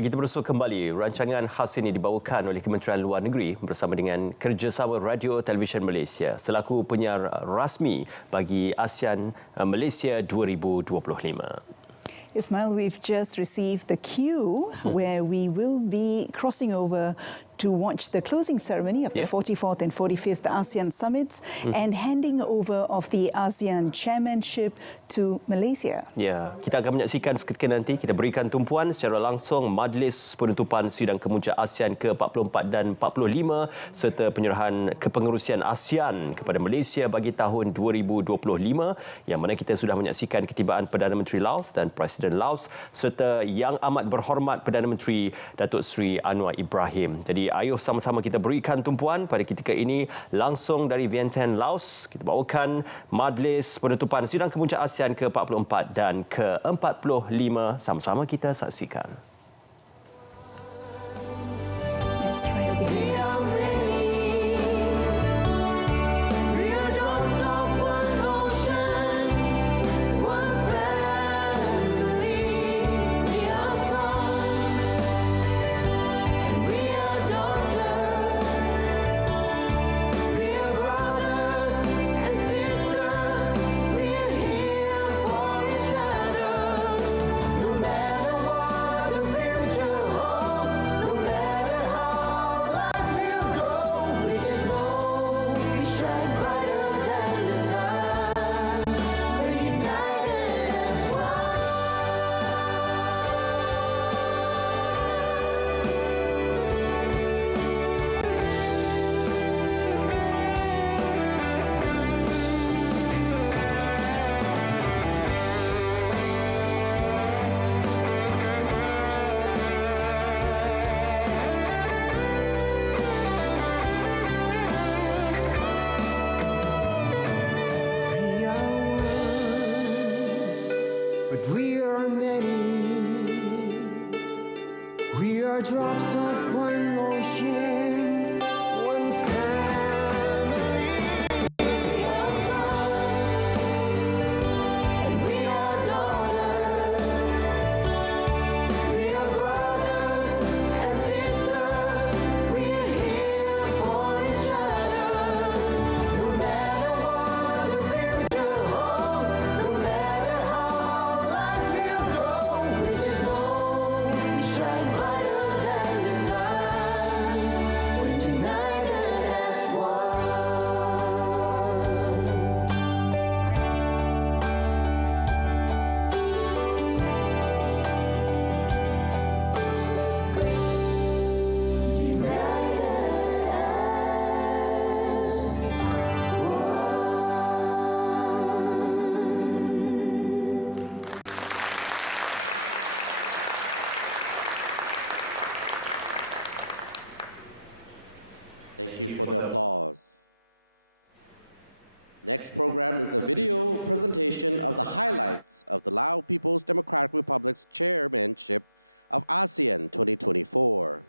Ya, kita bersua kembali. Rancangan khas ini dibawakan oleh Kementerian Luar Negeri bersama dengan Kerjasama Radio Televisyen Malaysia selaku penyiar rasmi bagi Asean Malaysia 2025. Ismail, we've just received the cue where we will be crossing over to watch the closing ceremony of the 44th and 45th ASEAN Summits and handing over of the ASEAN chairmanship to Malaysia. Ya, kita akan menyaksikan seketika nanti. Kita berikan tumpuan secara langsung majlis penutupan sidang kemuncak ASEAN ke-44 dan 45 serta penyerahan kepengerusian ASEAN kepada Malaysia bagi tahun 2025 yang mana kita sudah menyaksikan ketibaan Perdana Menteri Laos dan Presiden Laos serta Yang Amat Berhormat Perdana Menteri Datuk Seri Anwar Ibrahim. Jadi ayuh sama-sama kita berikan tumpuan pada ketika ini langsung dari Vientiane, Laos. Kita bawakan majlis penutupan sidang kemuncak ASEAN ke-44 dan ke-45. Sama-sama kita saksikan. That's right. Drops of one ocean, one family. We are sons, and we are daughters. We are brothers and sisters. We are here for each other. No matter what the future holds, no matter how life will go, which is more, we shine brighter. Thank you for the applause. Next program is a video presentation of the highlights of the Lao People's Democratic Republic's chairmanship of ASEAN 2024.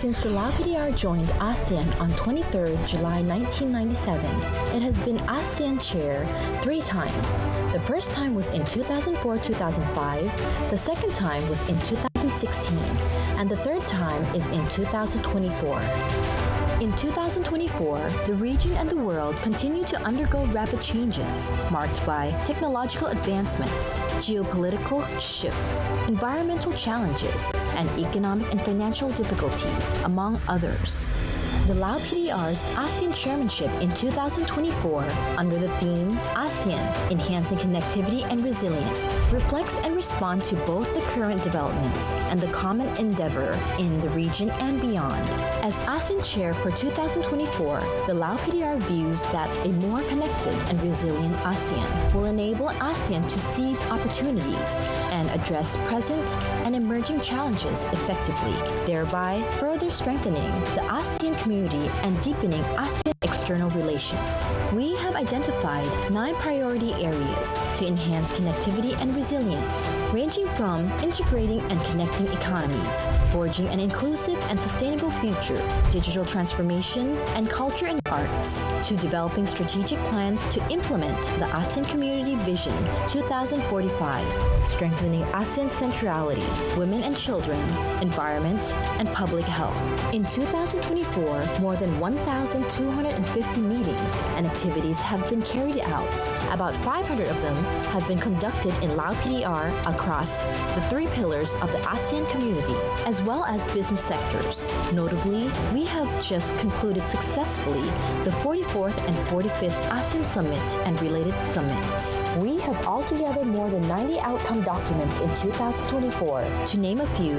Since the Lao PDR joined ASEAN on 23rd July 1997, it has been ASEAN chair 3 times. The first time was in 2004-2005, the second time was in 2016, and the third time is in 2024. In 2024, the region and the world continue to undergo rapid changes, marked by technological advancements, geopolitical shifts, environmental challenges, and economic and financial difficulties, among others. The Lao PDR's ASEAN chairmanship in 2024, under the theme ASEAN, Enhancing Connectivity and Resilience, reflects and responds to both the current developments and the common endeavor in the region and beyond. As ASEAN chair for 2024, the Lao PDR views that a more connected and resilient ASEAN will enable ASEAN to seize opportunities and address present and emerging challenges effectively, thereby further strengthening the ASEAN community community and deepening ASEAN external relations. We have identified 9 priority areas to enhance connectivity and resilience, ranging from integrating and connecting economies, forging an inclusive and sustainable future, digital transformation, and culture and arts, to developing strategic plans to implement the ASEAN Community Vision 2045, strengthening ASEAN centrality, women and children, environment, and public health. In 2024, more than 1,250 meetings and activities have been carried out. About 500 of them have been conducted in Lao PDR across the 3 pillars of the ASEAN community, as well as business sectors. Notably, we have just concluded successfully the 44th and 45th ASEAN Summit and related summits. We have altogether more than 90 outcome documents in 2024. To name a few,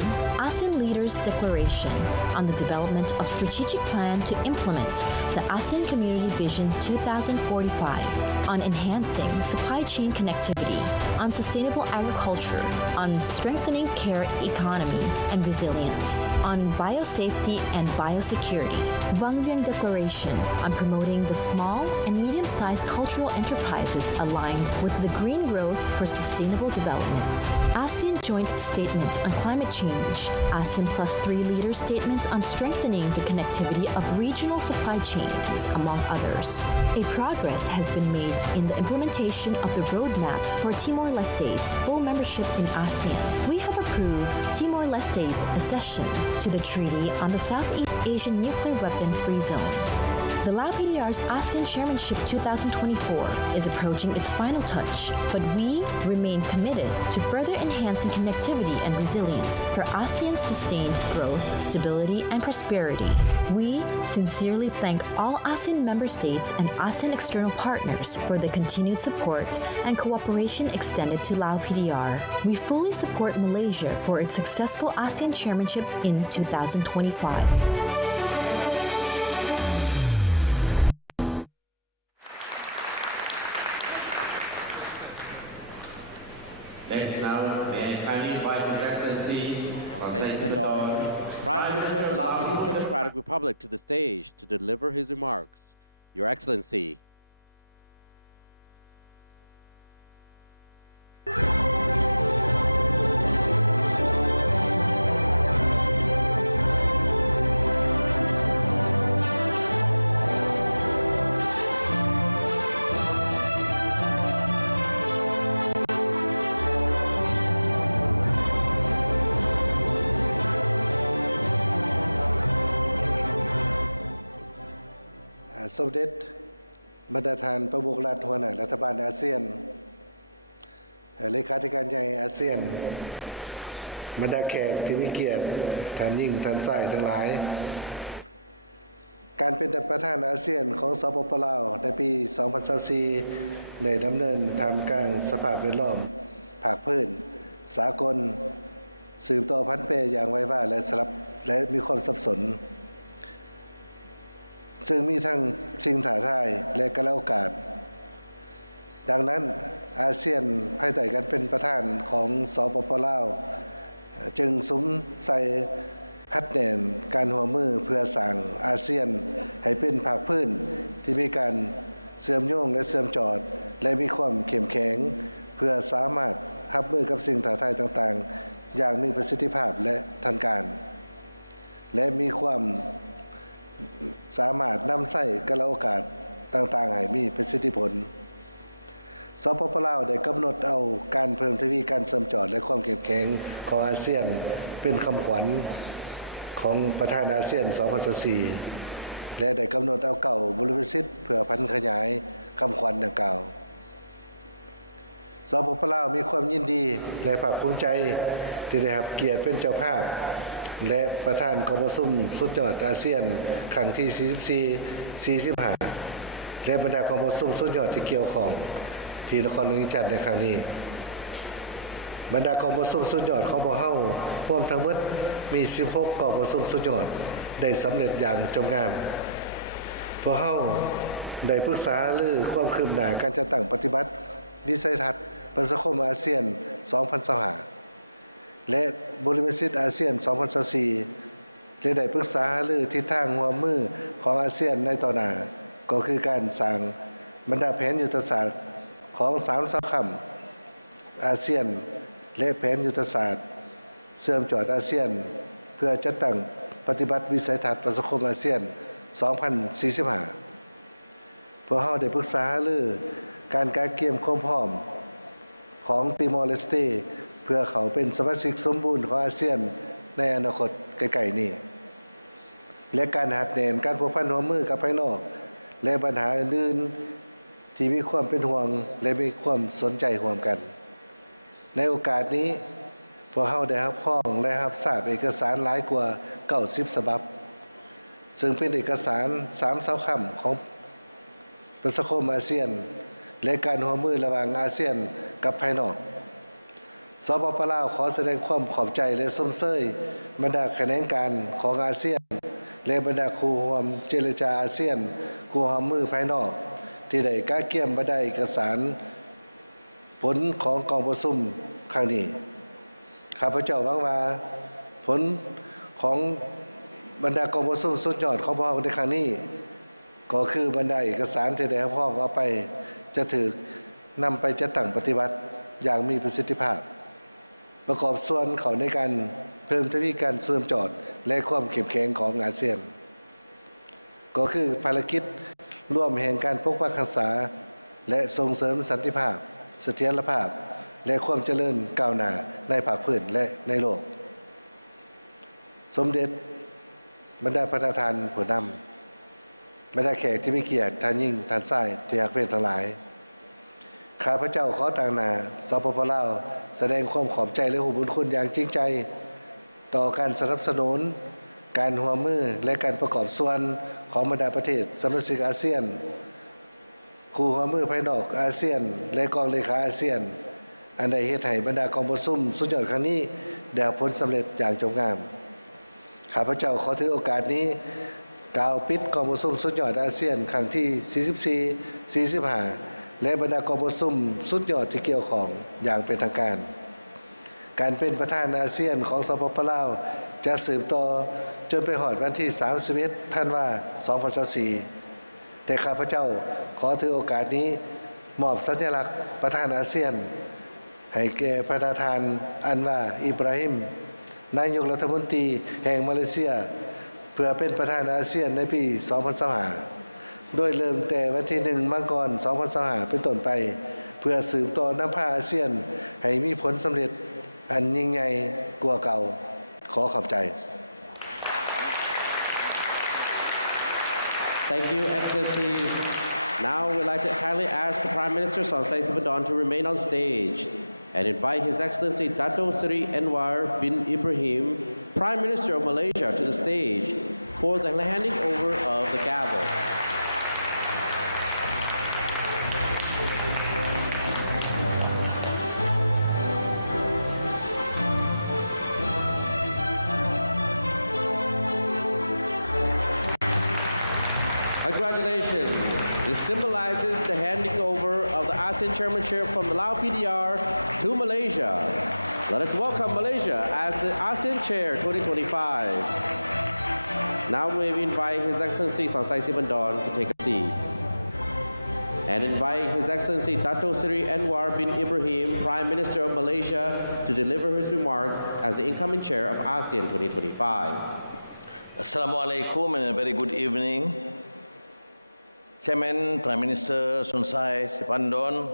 ASEAN Leaders Declaration on the development of strategic plan to implement the ASEAN Community Vision 2045, on enhancing supply chain connectivity, on sustainable agriculture, on strengthening care economy and resilience, on biosafety and biosecurity. Vang Vieng Declaration on promoting the small and medium-sized cultural enterprises aligned with the green growth for sustainable development. ASEAN Joint Statement on Climate Change, ASEAN +3 Leader Statement on strengthening the connectivity of regional supply chains, among others. A progress has been made in the implementation of the roadmap for Timor-Leste's full membership in ASEAN. We have approved Timor-Leste's accession to the Treaty on the Southeast Asian Nuclear Weapon Free Zone. The Lao PDR's ASEAN Chairmanship 2024 is approaching its final touch, but we remain committed to further enhancing connectivity and resilience for ASEAN's sustained growth, stability, and prosperity. We sincerely thank all ASEAN member states and ASEAN external partners for the continued support and cooperation extended to Lao PDR. We fully support Malaysia for its successful ASEAN chairmanship in 2025. Prime Minister of the Lao People's Democratic Republic to the stage to deliver his remarks. Your Excellency.สมเด็จบรรดาท่านประมุขรัฐหัวหน้ารัฐบาลอาเซียนเลขาธิการใหญ่อาเซียนบรรดาแขกที่มีเกียรติท่านยิ่งท่านชายทั้งหลายการเป็นประธานอาเซียนของสปป.ลาวในปี 2024 ได้ดำเนินท่ามกลางสภาพแวดล้อมภาคพื้นสากลสืบต่อพันปีอย่างไวว่าและมีความสับสนซึ่งมีทั้งสิ่งท้าทายและกระโอกาสดังนั้นอาเซียนภายใต้การเป็นประธานของสปป.ลาวจึงสุมใส่ฮัดแน่นการร่วมมือเพื่อสร้างอาเซียนให้เป็นภาคพื้นที่มีการเชื่อมโยงและเชื่อมจอดและมีความเข้มแข็งเพื่อสามารถรับมือกับสิ่งท้าทายต่างๆอย่างมีประสิทธิภาพและทันการและมีความสามารถนำใช้กระโอกาสต่างๆให้มีประสิทธิผลสปป.ลาวได้กำหนดเอาการเพิ่มทวีการเชื่อมจอดและความเข้มแข็งของอาเซียนเป็นคำขวัญของประธานอาเซียน 2024 และได้กำหนดเอาเก่าบริสิทธิ์เพื่อพันขยายคำขวัญดังกล่าวสปป.ลาวมีความยินดีและภาคภูมิใจที่ได้รับเกียรติเป็นเจ้าภาพและประธานกองประชุมสุดยอดอาเซียนครั้งที่ 44 45 และบรรดากองประชุมสุดยอดที่เกี่ยวข้องที่นครหลวงจันทร์ในครั้งนี้บรรดากองประชุมสุดยอดของพวกเฮารวมทั้งหมดมี 16 กองประชุมสุดยอดได้สำเร็จอย่างจงงามพวกเฮาได้ปรึกษาหรือความคืบหน้าการจัดตั้งปฏิบัติวิสัยทัศน์ประชาคมอาเซียน 2025และบริษัทอาเซียน 2024 และได้ปรึกษาหารือทิศทางร่วมมือของอาเซียนในต่อหน้าก็คือการสร้างบรรดาแผนยุทธศาสตร์ของ3 สาขาอาเซียนและแผนยุทธศาสตร์เชื่อมจอดอาเซียนเพื่อจัดตั้งปฏิบัติวิสัยทัศน์ประชาคมอาเซียน 2045 พวกเราได้ปรึกษาหารือการเตรียมความพร้อมของติมอร์เลสเตเพื่อเขาเป็นสมาชิกสมบูรณ์ของอาเซียนในอนาคตใกล้ๆนี้และการหัดแนนการผูกพันร่วมมือกับภายนอกและปัญหาอื่นๆที่มีความเป็นห่วงและมีความสนใจร่วมกันในโอกาสนี้พวกเราได้รับข้องและรับทราบเอกสารหลายกว่า90 ฉบับซึ่งเป็นเอกสาร3 สาขาของประชาคมอาเซียนและการร่วมมือระหว่างอาเซียนกับภายนอกสปป.ลาวขอแสดงความขอบใจและสมเสยบรรดาแขนงการของอาเซียนและบรรดาครูร่วมเจรจาอาเซียนครูร่วมมือภายนอกที่ได้กล้าเกี่ยมบรรดาเอกสารผลของกองประชุมครั้งนี้ข้าพเจ้าหวังว่าผลของบรรดากองประชุมสุดยอดของพวกเราในครั้งนี้ก็คือบรรดาเอกสารที่ได้พ่อเอาไปจะถูกนำไปจัดตั้งปฏิบัติอย่างมีประสิทธิภาพประกอบส่วนเขาในการเพิ่มทวีการเชื่อมจอดและความเข้มแข็งของอาเซียนก็คือภารกิจร่วมแห่งการปกปักรักษาและส่งเสริมสันติภาพเสถียรภาพและความเจริญก้าวหน้าในภาคพื้นและในโลกสมเด็จบรรดาประธานผู้นำบรรดาแขกที่มีเกียรติท่านยิ่งท่านชายที่รักเพศทั้งหลายข้าพเจ้าขอต่างหน้าสปป.ลาวแสดงความขอบใจและหูบุญคุณอย่างจริงใจต่อการสนับสนุนการร่วมมือและการประกอบส่วนของบรรดาประเทศสมาชิกอาเซียนครูร่วมมือภายนอกอาเซียนและกองเลขาอาเซียนอันใดเฮ็ดให้บรรดากองประชุมสุดยอดครั้งนี้ได้ผลสำเร็จอย่างจงงามข้าพเจ้าขอถือโอกาสนี้กล่าวปิดกองประชุมสุดยอดอาเซียนครั้งที่ 44 45และบรรดากองประชุมสุดยอดที่เกี่ยวข้องอย่างเป็นทางการการเป็นประธานอาเซียนของสปป.ลาวจะสืบต่อจนไปฮอดวันที่ 31 ธันวาคม 2024แต่ข้าพเจ้าขอถือโอกาสนี้มอบสัญลักษณ์ประธานอาเซียนให้แก่ประธานอันวาอิบราฮิมนายกรัฐมนตรีแห่งมาเลเซียเพื่อเป็นประธานอาเซียนในปี 2025โดยเริ่มแต่วันที่ 1 มกราคม 2025เป็นต้นไปเพื่อสืบต่อนำพาอาเซียนให้มีผลสำเร็จอันยิ่งใหญ่กว่าเก่าขอขอบใจ Thank you, Excellencies. Now we'd like to kindly ask the Prime Minister Somasa Sipadon to remain on stage and invite His Excellency Dato Seri Anwar bin Ibrahim, Prime Minister of Malaysia, to the stage for the handing over of the gavel. Congratulations. This symbolizes the handing over of the ASEAN chairmanship from the Laos PDR to Malaysia. Let us welcome Malaysia as the ASEAN Chair 2025. Now may we invite His Excellency Somasa Sipadon to take a seat. And invite His Excellency Dato Seri Anwar bin Ibrahim, Prime Minister of Malaysia, to deliver his remarks as the incoming Chair of ASEAN 2025. Assalamualaikum and a very good evening. Chairman, Prime Minister Somasa Sipadon,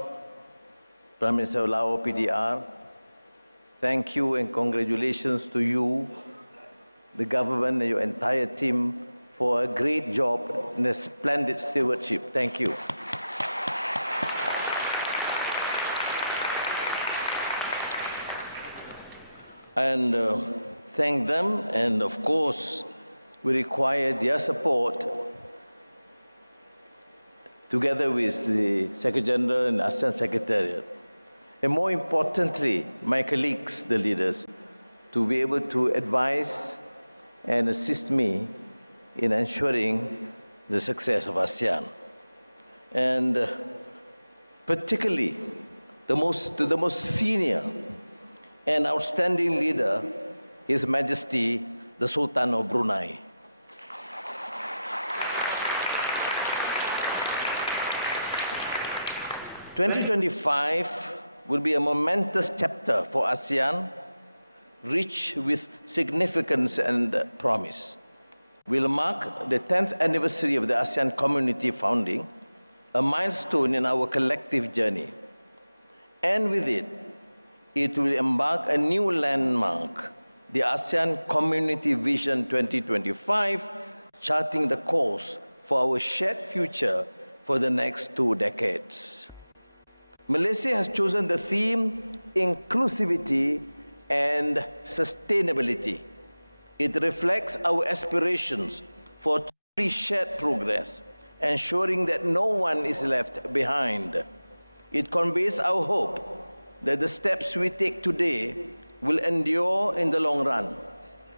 Prime Minister of Laos PDR, thank you and congratulations to you, the government and your entire team for a great job and a splendid stewardship. Thank you. And thank them, and of course we require their support together with the Secretary General and ASEAN Secretariat. And more importantly, my colleagues, the leaders, to be able to advise and assist me in ensuring the success of ASEAN. And particularly, the most senior and outstanding leader, His Majesty the Sultan of Brunei. "2025 will be a momentous chapter for ASEAN, rich with significance and promise. We'll mark the 10th anniversary of the ASEAN community founding, a milestone in our collective journey. And with it, it will embark a new landmark, the ASEAN Community Vision 2025, charting the course for our shared future for the next 2 decades. Malaysia has chosen the theme Inclusivity and Sustainability. It reflects our aspirations for truly shared progress, ensuring that no one is left behind. It conveys our hope that the steps we take today will endure in the long run.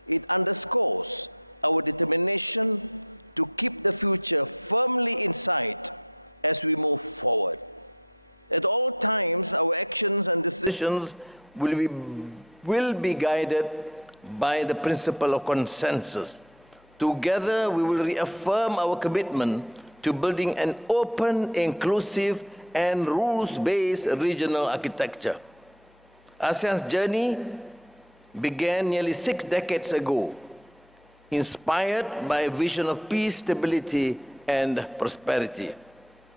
It underscores our determination to keep the future firmly in sight as we move forward. At all times, our actions and decisions will be guided by the principle of consensus. Together, we will reaffirm our commitment to building an open, inclusive, and rules-based regional architecture. ASEAN's journey began nearly 6 decades ago, inspired by a vision of peace, stability, and prosperity.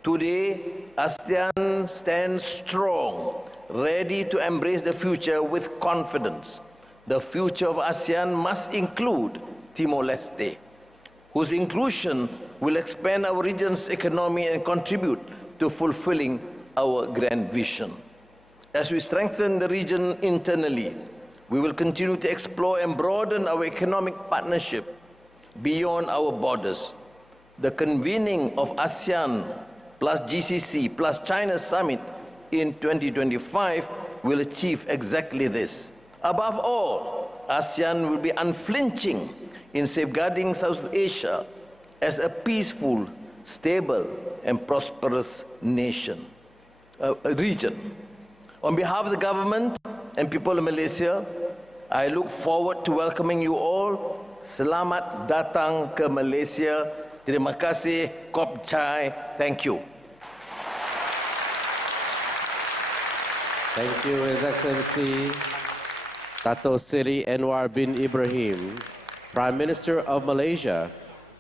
Today, ASEAN stands strong, ready to embrace the future with confidence. The future of ASEAN must include Timor-Leste, whose inclusion will expand our region's economy and contribute to fulfilling our grand vision. As we strengthen the region internally, we will continue to explore and broaden our economic partnership beyond our borders. The convening of ASEAN plus GCC plus China Summit in 2025 will achieve exactly this. Above all, ASEAN will be unflinching in safeguarding South Asia as a peaceful, stable, and prosperous region. On behalf of the government and people of Malaysia, I look forward to welcoming you all. Selamat datang ke Malaysia. Terima kasih. Kop chai. Thank you. Thank you, His Excellency Dato Seri Anwar bin Ibrahim, Prime Minister of Malaysia,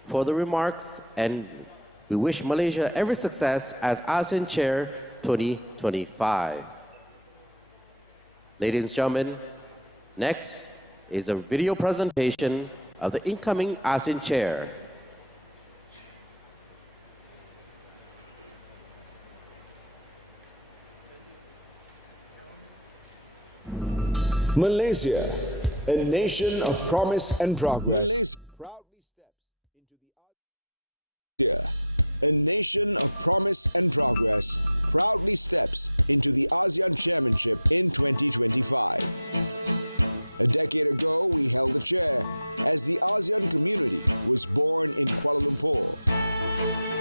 for the remarks, and we wish Malaysia every success as ASEAN Chair 2025. Ladies and gentlemen, next is a video presentation of the incoming ASEAN Chair. Malaysia, a nation of promise and progress. Malaysia proudly steps into the a nation of promise and progress proudly steps into the ASEAN chairmanship in 2025. A decade ago, we held the chair as the ASEAN community was born in Kuala Lumpur.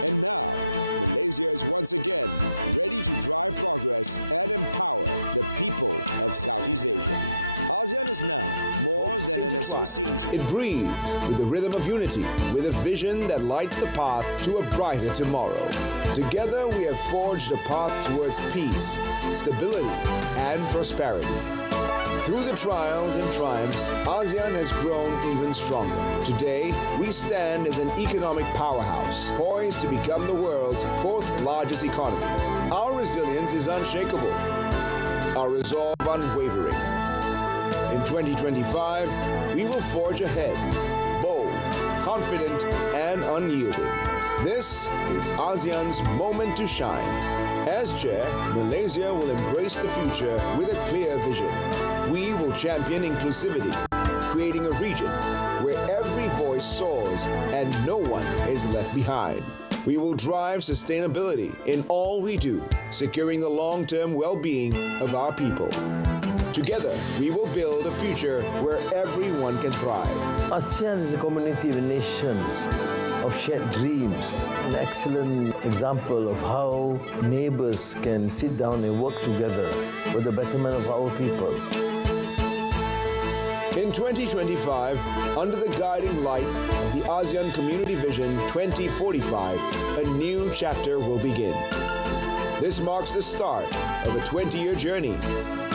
And now, Malaysia is once again ready to drive progress and empower the people of Southeast Asia. ASEAN is now more than an association. It breathes with the rhythm of unity, with a vision that lights the path to a brighter tomorrow. Together, we have forged a path towards peace, stability, and prosperity. Through the trials and triumphs, ASEAN has grown even stronger. Today, we stand as an economic powerhouse, poised to become the world's 4th largest economy. Our resilience is unshakable, our resolve unwavering. In 2025, we will forge ahead, bold, confident, and unyielding. This is ASEAN's moment to shine. As chair, Malaysia will embrace the future with a clear vision. We will champion inclusivity, creating a region where every voice soars and no one is left behind. We will drive sustainability in all we do, securing the long-term well-being of our people. Together, we will build a future where everyone can thrive. ASEAN is a community of nations, of shared dreams, an excellent example of how neighbors can sit down and work together for the betterment of our people. In 2025, under the guiding light of the ASEAN Community Vision 2045, a new chapter will begin. This marks the start of a 20-year journey,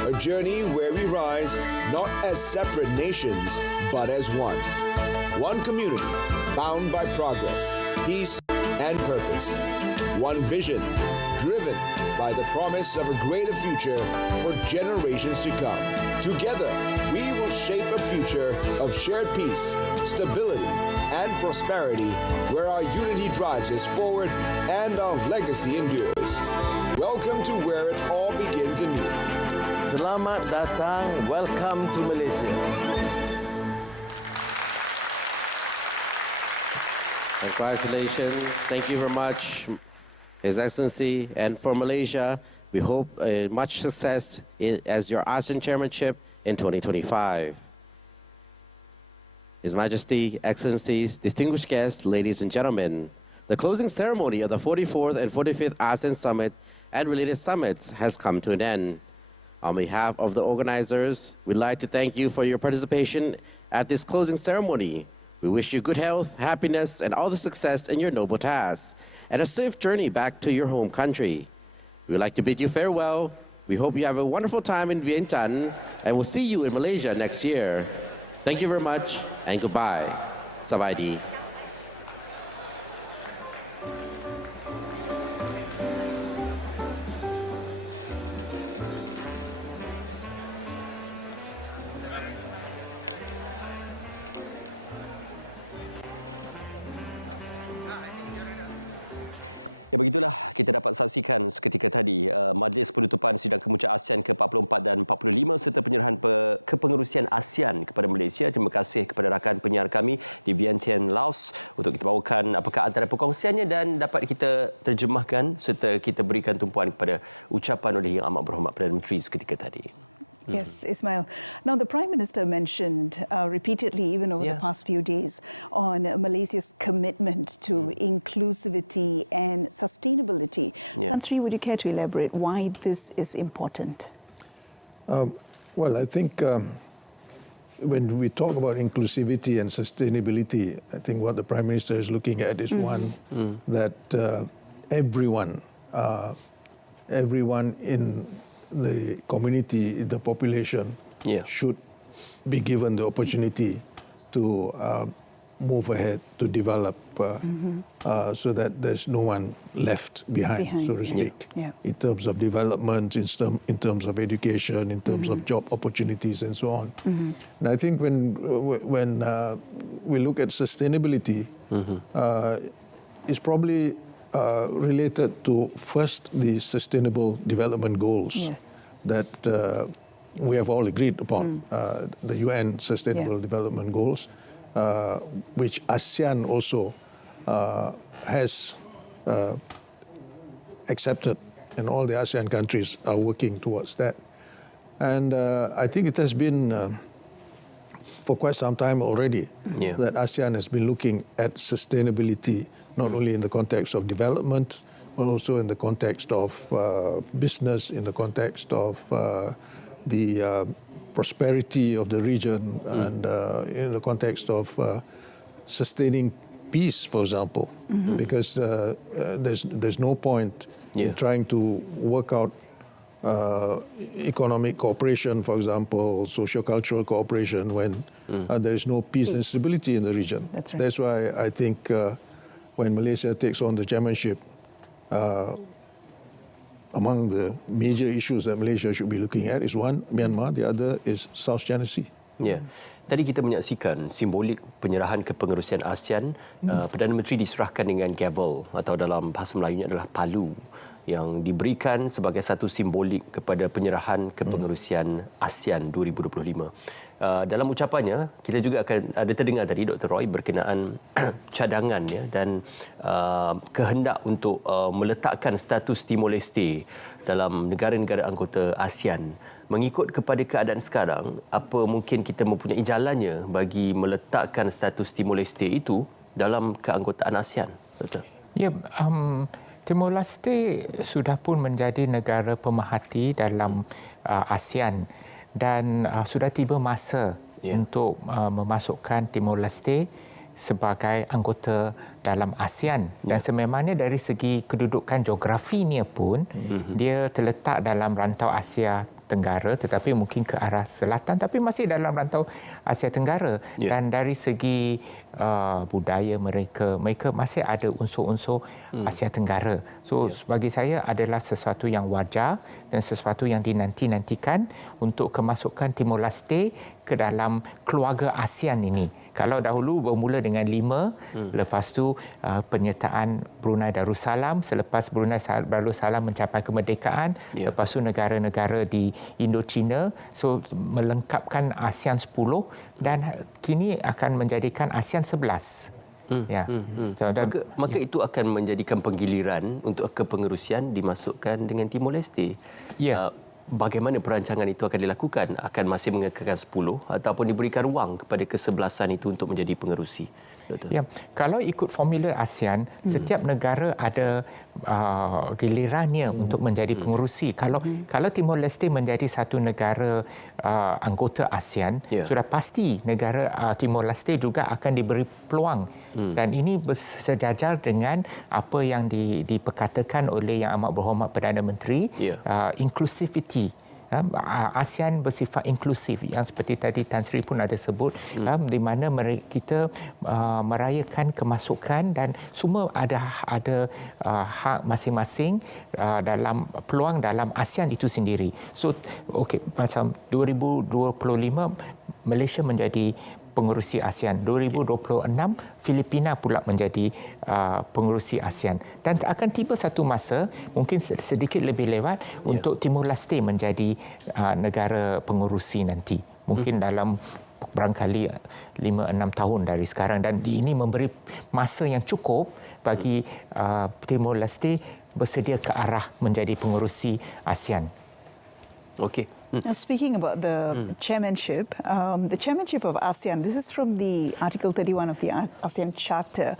a journey where we rise not as separate nations, but as one. One community bound by progress, peace, and purpose. One vision driven by the promise of a greater future for generations to come. Together, we will shape a future of shared peace, stability, and prosperity where our unity drives us forward and our legacy endures. Welcome to where it all begins anew. Selamat datang, welcome to Malaysia. Congratulations. Thank you very much, His Excellency. And for Malaysia, we hope much success as your ASEAN chairmanship in 2025. His Majesty, Excellencies, distinguished guests, ladies and gentlemen, the closing ceremony of the 44th and 45th ASEAN Summit and related summits has come to an end. On behalf of the organizers, we'd like to thank you for your participation at this closing ceremony. We wish you good health, happiness, and all the success in your noble tasks, and a safe journey back to your home country. We would like to bid you farewell. We hope you have a wonderful time in Vientiane, and we'll see you in Malaysia next year. Thank you very much, and goodbye. Sawadee. Ya, begitulah kita dapat saksikan seketika tadi majlis penutupan sidang kemuncak ASEAN ke-44 dan 45 serta penyerahan kepengerusian ASEAN kepada Malaysia. Terima kasih kepada rakan penyiar kami di Vientiane, Laos untuk kita bawakan apakah antara perkongsiannya dan dapat kita terjemahkan serta kita berikan tumpuan kepada ucapan oleh Yang Amat Berhormat Perdana Menteri seketika tadi. Yes, Ismail. Now, the Prime Minister mentioned repeatedly, even over the past few days, on Malaysia's commitment to inclusivity and sustainability. Tan Sri, would you care to elaborate why this is important? Well, I think when we talk about inclusivity and sustainability, I think what the Prime Minister is looking at is one, that everyone in the community, the population, should be given the opportunity to move ahead, to develop, so that there's no one left behind, so to speak, in terms of development, in terms of education, in terms of job opportunities, and so on. And I think when we look at sustainability, it's probably related to first the Sustainable Development Goals that we have all agreed upon, the UN Sustainable Development Goals, which ASEAN also has accepted, and all the ASEAN countries are working towards that. And I think it has been for quite some time already that ASEAN has been looking at sustainability, not only in the context of development, but also in the context of business, in the context of the prosperity of the region, and in the context of sustaining peace, for example, because there's no point in trying to work out economic cooperation, for example, socio-cultural cooperation, when there is no peace and stability in the region. That's right. That's why I think when Malaysia takes on the chairmanship, among the major issues that Malaysia should be looking at is one, Myanmar, the other is South China Sea. Ya. Tadi kita menyaksikan simbolik penyerahan kepengerusian ASEAN. Perdana Menteri diserahkan dengan gavel atau dalam bahasa Melayunya adalah palu yang diberikan sebagai satu simbolik kepada penyerahan kepengerusian ASEAN 2025. Dalam ucapannya, kita juga akan ada terdengar tadi Dr. Roy berkenaan cadangan dan kehendak untuk meletakkan status Timor-Leste dalam negara-negara anggota ASEAN. Mengikut kepada keadaan sekarang, apa mungkin kita mempunyai jalannya bagi meletakkan status Timor-Leste itu dalam keanggotaan ASEAN? Betul? Ya, Timor-Leste sudah pun menjadi negara pemerhati dalam ASEAN dan sudah tiba masa untuk memasukkan Timor Leste sebagai anggota dalam ASEAN dan sememangnya dari segi kedudukan geografinya pun dia terletak dalam rantau Asia Tenggara tetapi mungkin ke arah selatan tapi masih dalam rantau Asia Tenggara dan dari segi budaya mereka masih ada unsur-unsur Asia Tenggara. So bagi saya adalah sesuatu yang wajar dan sesuatu yang dinanti-nantikan untuk kemasukan Timor Leste ke dalam keluarga ASEAN ini. Kalau dahulu bermula dengan 5, lepas tu penyertaan Brunei Darussalam, selepas Brunei Darussalam mencapai kemerdekaan, lepas tu negara-negara di Indochina, so melengkapkan ASEAN 10 dan kini akan menjadikan ASEAN 11. So, maka itu akan menjadikan penggiliran untuk kepengerusian dimasukkan dengan Timor Leste. Bagaimana perancangan itu akan dilakukan? Akan masih mengekalkan 10 ataupun diberikan ruang kepada kesebelasan itu untuk menjadi pengerusi? Doktor? Ya, kalau ikut formula ASEAN, setiap negara ada gilirannya untuk menjadi pengerusi. Kalau Timor Leste menjadi satu negara anggota ASEAN, sudah pasti negara Timor Leste juga akan diberi peluang. Dan ini bersejajar dengan apa yang diperkatakan oleh Yang Amat Berhormat Perdana Menteri, Inclusivity. ASEAN bersifat inklusif yang seperti tadi Tan Sri pun ada sebut di mana kita merayakan kemasukan dan semua ada hak masing-masing dalam peluang dalam ASEAN itu sendiri. So macam 2025 Malaysia menjadi pengerusi ASEAN. 2026 Filipina pula menjadi pengerusi ASEAN. Dan akan tiba satu masa, mungkin sedikit lebih lewat, untuk Timor Leste menjadi negara pengerusi nanti. Mungkin dalam barangkali 5-6 tahun dari sekarang. Dan ini memberi masa yang cukup bagi Timor Leste bersedia ke arah menjadi pengerusi ASEAN. Okey. Now, speaking about the chairmanship of ASEAN, this is from the Article 31 of the ASEAN Charter.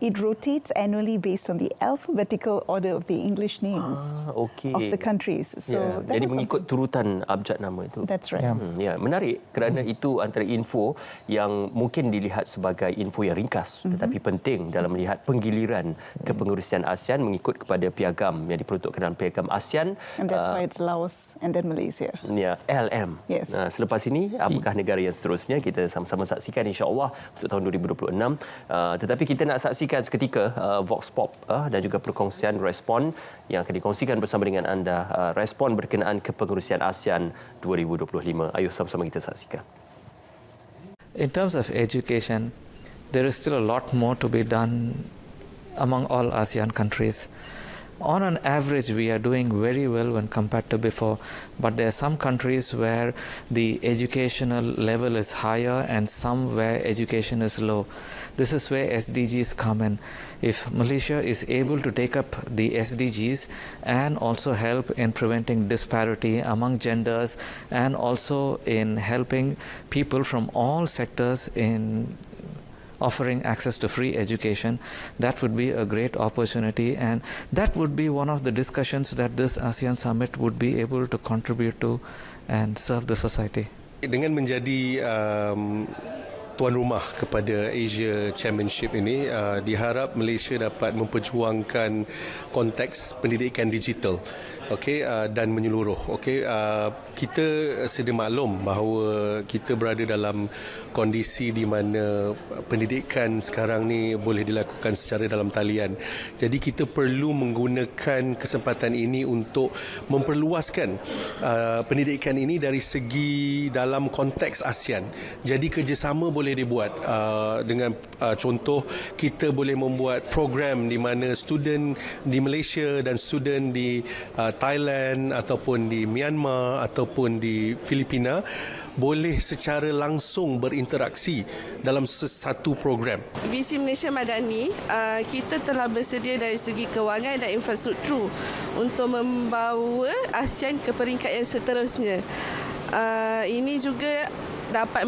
It rotates annually based on the alphabetical order of the English names of the countries. So jadi mengikut turutan abjad nama itu. That's right. Menarik kerana itu antara info yang mungkin dilihat sebagai info yang ringkas tetapi penting dalam melihat penggiliran kepengerusian ASEAN mengikut kepada piagam yang diperuntukkan dalam piagam ASEAN. And that's why it's Laos and then Malaysia. LM. Yes. Selepas ini, apakah negara yang seterusnya? Kita sama-sama saksikan insya-Allah untuk tahun 2026. Tetapi kita nak saksikan seketika Vox Pop dan juga perkongsian respon yang akan dikongsikan bersama dengan anda. Respon berkenaan kepengerusian ASEAN 2025. Ayuh sama-sama kita saksikan. In terms of education, there is still a lot more to be done among all ASEAN countries. On an average, we are doing very well when compared to before, but there are some countries where the educational level is higher and some where education is low. This is where SDGs come in. If Malaysia is able to take up the SDGs and also help in preventing disparity among genders and also in helping people from all sectors in offering access to free education, that would be a great opportunity, and that would be one of the discussions that this ASEAN Summit would be able to contribute to and serve the society. Dengan menjadi tuan rumah kepada Asia Chairmanship ini, diharap Malaysia dapat memperjuangkan konteks pendidikan digital, dan menyeluruh. Kita sedia maklum bahawa kita berada dalam kondisi di mana pendidikan sekarang ni boleh dilakukan secara dalam talian. Jadi kita perlu menggunakan kesempatan ini untuk memperluaskan pendidikan ini dari segi dalam konteks ASEAN. Jadi kerjasama boleh dibuat dengan contoh kita boleh membuat program di mana student di Malaysia dan student di Thailand ataupun di Myanmar ataupun di Filipina boleh secara langsung berinteraksi dalam satu program. Visi Malaysia Madani, kita telah bersedia dari segi kewangan dan infrastruktur untuk membawa ASEAN ke peringkat yang seterusnya. Ini juga dapat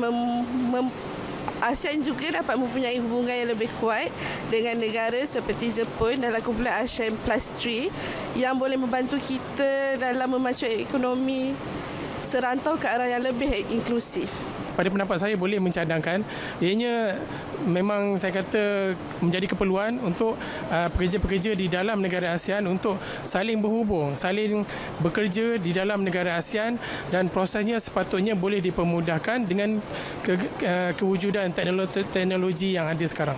ASEAN juga dapat mempunyai hubungan yang lebih kuat dengan negara seperti Jepun dalam kumpulan ASEAN Plus 3 yang boleh membantu kita dalam memacu ekonomi serantau ke arah yang lebih inklusif. pada pendapat saya boleh mencadangkan. Ianya memang saya kata menjadi keperluan untuk pekerja-pekerja di dalam negara ASEAN untuk saling berhubung, saling bekerja di dalam negara ASEAN, dan prosesnya sepatutnya boleh dipermudahkan dengan kewujudan teknologi yang ada sekarang.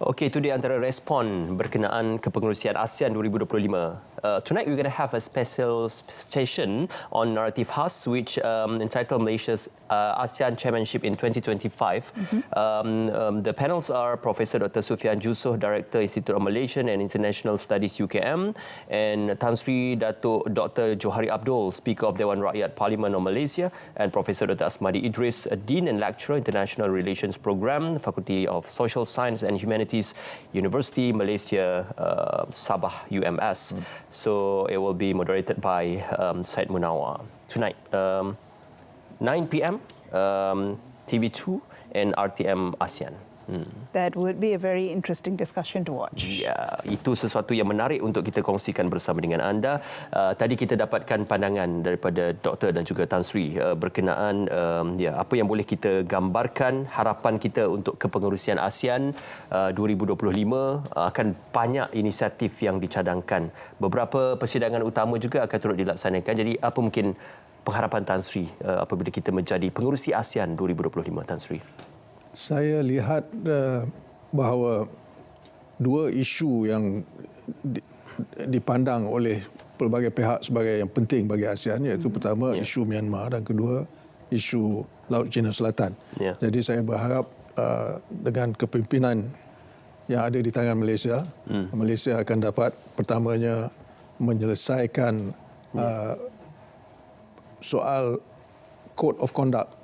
Okey, itu dia antara respon berkenaan kepengerusian ASEAN 2025. Tonight we're going to have a special session on narrative khas which entitled Malaysia's ASEAN chairmanship in 2025. The panels are Professor Dr. Sufian Jusoh, Director Institute of Malaysian and International Studies UKM, and Tan Sri Datuk Dr. Johari Abdul, Speaker of Dewan Rakyat Parlimen of Malaysia, and Professor Dr. Asmadi Idris, Dean and Lecturer International Relations Program, Faculty of Social Science and Humanities, University Malaysia Sabah UMS. So it will be moderated by Syed Munawar tonight, 9 p.m. TV2 and RTM ASEAN. That would be a very interesting discussion to watch. Ya, itu sesuatu yang menarik untuk kita kongsikan bersama dengan anda. Tadi kita dapatkan pandangan daripada Doktor dan juga Tan Sri berkenaan apa yang boleh kita gambarkan harapan kita untuk kepengerusian ASEAN 2025. Akan banyak inisiatif yang dicadangkan. Beberapa persidangan utama juga akan turut dilaksanakan. Jadi apa mungkin pengharapan Tan Sri apabila kita menjadi pengerusi ASEAN 2025, Tan Sri? Saya lihat bahawa dua isu yang dipandang oleh pelbagai pihak sebagai yang penting bagi ASEAN, iaitu pertama isu Myanmar dan kedua isu Laut Cina Selatan. Jadi saya berharap dengan kepimpinan yang ada di tangan Malaysia, Malaysia akan dapat pertamanya menyelesaikan soal Code of Conduct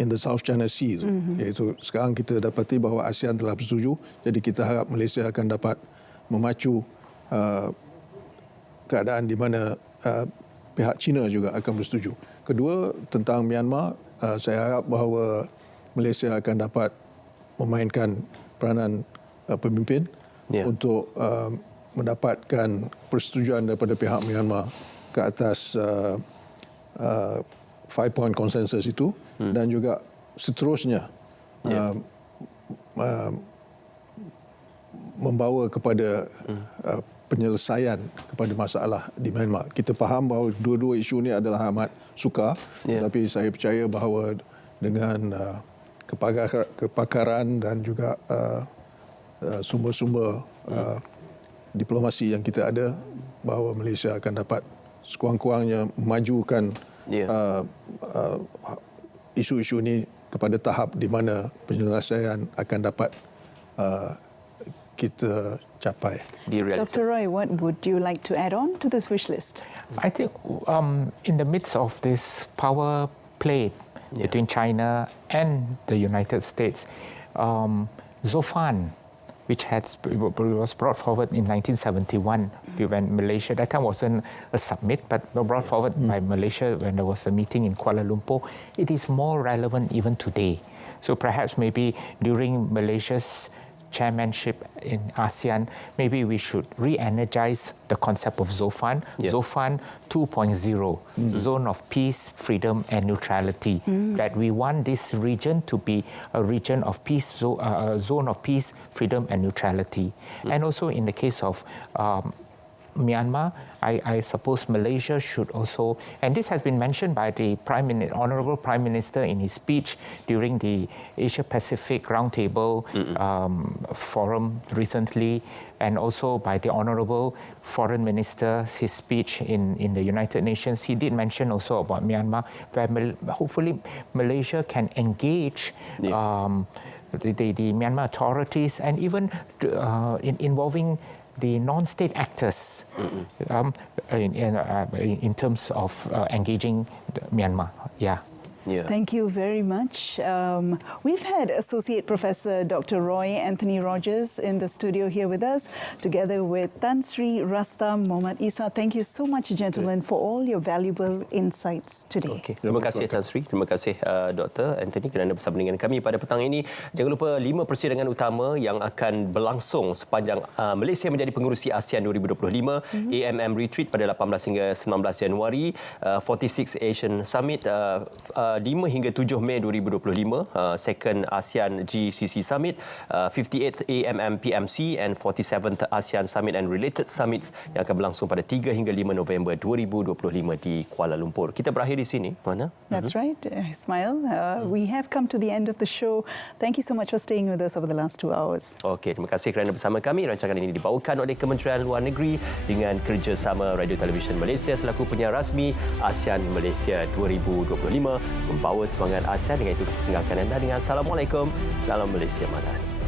in the South China Sea, iaitu sekarang kita dapati bahawa ASEAN telah bersetuju, jadi kita harap Malaysia akan dapat memacu keadaan di mana pihak China juga akan bersetuju. Kedua, tentang Myanmar, saya harap bahawa Malaysia akan dapat memainkan peranan pemimpin untuk mendapatkan persetujuan daripada pihak Myanmar ke atas 5-point consensus itu, dan juga seterusnya membawa kepada penyelesaian kepada masalah di Myanmar. Kita faham bahawa dua-dua isu ini adalah amat sukar, tetapi saya percaya bahawa dengan kepakaran dan juga sumber-sumber diplomasi yang kita ada, bahawa Malaysia akan dapat sekurang-kurangnya memajukan isu-isu ini kepada tahap di mana penyelesaian akan dapat kita capai. Dr. Roy, what would you like to add on to this wish list? I think in the midst of this power play between China and the United States, Zofan, which was brought forward in 1971 when Malaysia, that time wasn't a summit, but brought forward by Malaysia when there was a meeting in Kuala Lumpur. It is more relevant even today. So perhaps maybe during Malaysia's chairmanship in ASEAN, maybe we should re-energize the concept of Zofan, Zofan 2.0, Zone of Peace, Freedom and Neutrality. That we want this region to be a region of peace, zone of peace, freedom and neutrality. And also in the case of Myanmar, I suppose Malaysia should also, and this has been mentioned by the Honourable Prime Minister in his speech during the Asia Pacific Roundtable Forum recently, and also by the Honourable Foreign Minister, his speech in the United Nations. He did mention also about Myanmar, where hopefully Malaysia can engage the Myanmar authorities, and even involving the non-state actors in terms of engaging Myanmar. Thank you very much. We've had Associate Professor Dr. Roy Anthony Rogers in the studio here with us, together with Tan Sri Rastam Muhammad Isa. Thank you so much, gentlemen, for all your valuable insights today. Terima kasih Tan Sri, terima kasih Dr. Anthony kerana bersama dengan kami pada petang ini. Jangan lupa 5 persidangan utama yang akan berlangsung sepanjang Malaysia menjadi pengerusi ASEAN 2025, AMM Retreat pada 18 hingga 19 Januari, 46 Asian Summit 5 hingga 7 Mei 2025, Second ASEAN GCC Summit, 58th AMM PMC and 47th ASEAN Summit and related summits yang akan berlangsung pada 3 hingga 5 November 2025 di Kuala Lumpur. Kita berakhir di sini, mana? That's right, Ismail. We have come to the end of the show. Thank you so much for staying with us over the last 2 hours. Okey, terima kasih kerana bersama kami. Rancangan ini dibawakan oleh Kementerian Luar Negeri dengan kerjasama Radio Television Malaysia selaku penyiar rasmi ASEAN Malaysia 2025, membawa semangat ASEAN. Dengan itu, tinggalkan anda dengan Assalamualaikum. Salam Malaysia Madani.